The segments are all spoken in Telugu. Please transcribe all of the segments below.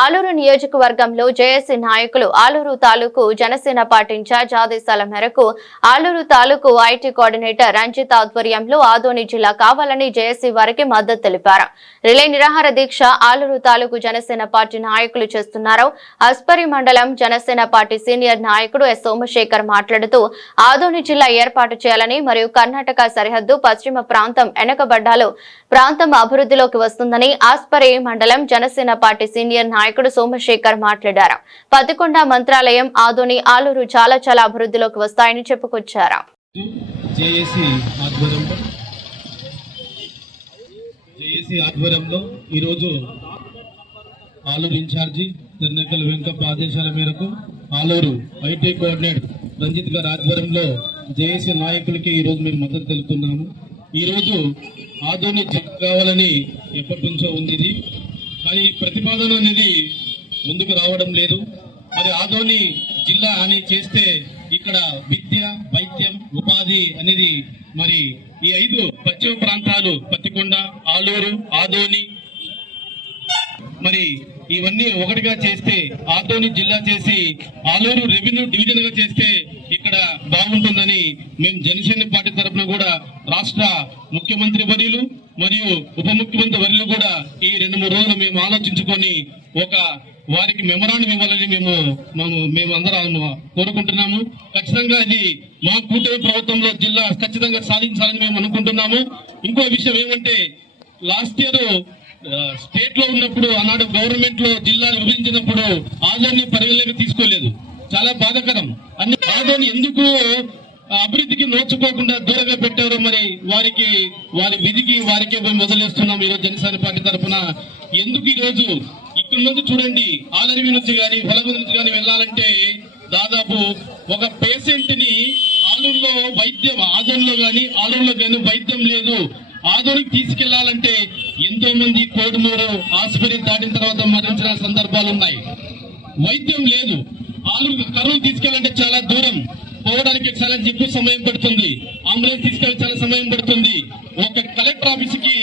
ఆలూరు నియోజకవర్గంలో జేఏసీ నాయకులు ఆలూరు తాలూకు జనసేన పార్టీ ఇన్ఛార్జ్ ఆదేశాల మేరకు ఆలూరు తాలూకు ఐటీ కోఆర్డినేటర్ రంజిత్ ఆధ్వర్యంలో ఆదోని జిల్లా కావాలని జేఏసీ వారికి మద్దతు తెలిపారు. రిలే నిరాహార దీక్ష ఆలూరు తాలూకు జనసేన పార్టీ నాయకులు చేస్తున్నారు. అస్పరి మండలం జనసేన పార్టీ సీనియర్ నాయకుడు ఎస్ సోమశేఖర్ మాట్లాడుతూ ఆదోని జిల్లా ఏర్పాటు చేయాలని మరియు కర్ణాటక సరిహద్దు పశ్చిమ ప్రాంతం వెనుకబడ్డాలు ప్రాంతం అభివృద్ధిలోకి వస్తుందని ఆస్పరి మండలం జనసేన పార్టీ సీనియర్ నాయకుడు సోమశేఖర్ మాట్లాడారు. పతికొండ మంత్రాలయం ఆదోని ఆలూరు చాలా అభివృద్ధిలోకి వస్తాయని చెప్పుకొచ్చారు. జేఏసీ ఆధ్వర్యంలో ఈరోజు ఆలూరు ఇన్ఛార్జి తెన్నెకల వెంకప్ప ఆదేశాల మేరకు ఆలూరు ఐటీ కోఆర్డినేటర్ రంజిత్ గారి ఆధ్వర్యంలో జేఏసీ నాయకులకి ఈరోజు మేము మద్దతు తెలుపుతున్నాము. ఈరోజు ఆదోని కావాలని ఎప్పటి నుంచో ఉంది, కానీ ప్రతిపాదన అనేది ముందుకు రావడం లేదు. మరి ఆదోని జిల్లా అని చేస్తే ఇక్కడ విద్య, వైద్యం, ఉపాధి అనేది మరి ఈ 5 పశ్చిమ ప్రాంతాలు పత్తికొండ, ఆలూరు, ఆదోని మరి ఇవన్నీ ఒకటిగా చేస్తే ఆదోని జిల్లా చేసి ఆలూరు రెవెన్యూ డివిజన్ గా చేస్తే ఇక్కడ బాగుంటుందని మేము జనసేన పార్టీ తరఫున కూడా రాష్ట్ర ముఖ్యమంత్రి వర్యులు మరియు ఉప ముఖ్యమంత్రి వర్యులు కూడా ఈ 2-3 రోజులు మేము ఆలోచించుకొని ఒక వారికి మెమరాండం ఇవ్వాలని మేము అందరం కోరుకుంటున్నాము. ఖచ్చితంగా ఇది మా కూటమి ప్రభుత్వంలో జిల్లా ఖచ్చితంగా సాధించాలని మేము అనుకుంటున్నాము. ఇంకో విషయం ఏమంటే లాస్ట్ ఇయర్ స్టేట్ లో ఉన్నప్పుడు ఆనాడు గవర్నమెంట్ లో జిల్లాలు విభజించినప్పుడు ఆదోని పరిగణలోకి తీసుకోలేదు. చాలా బాధాకరం. అన్ని ఆదోని ఎందుకు అభివృద్ధికి నోచుకోకుండా దూరంగా పెట్టారో మరి వారి విధికి వారికే వదిలేస్తున్నాం ఈరోజు జనసేన పార్టీ తరఫున. ఎందుకు ఈరోజు ఇక్కడ నుంచి చూడండి, ఆలరివి నుంచి కానీ పొలగు నుంచి కానీ వెళ్ళాలంటే దాదాపు ఒక పేషెంట్ ని ఆలూరులో వైద్యం, ఆదోనిలో కానీ ఆలూరులో కానీ వైద్యం లేదు. ఆదోనికి తీసుకెళ్లాలంటే ఎంతో మంది కోడుమూరు ఆసుపత్రి దాటిన తర్వాత మరణించిన సందర్భాలు ఉన్నాయి. వైద్యం లేదు. ఆలూరు కర్నూలు తీసుకెళ్లాలంటే చాలా దూరం, పోవడానికి చాలా ఎక్కువ సమయం పడుతుంది. అంబులెన్స్ తీసుకెళ్లి చాలా సమయం పడుతుంది. ఒక కలెక్టర్ ఆఫీస్ కి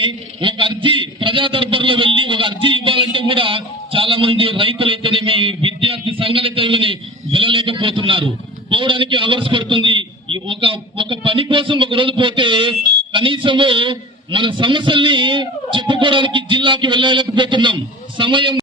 ఒక అర్జీ ప్రజా దర్బార్లో వెళ్లి ఒక అర్జీ ఇవ్వాలంటే కూడా చాలా మంది రైతులైతేనేమి, విద్యార్థి సంఘాలైతేనేమి వెళ్ళలేకపోతున్నారు. పోవడానికి అవర్స్ పడుతుంది. ఒక పని కోసం ఒక రోజు పోతే కనీసము మన సమస్యల్ని చెప్పుకోవడానికి జిల్లాకి వెళ్ళలేకపోతున్నాం. సమయం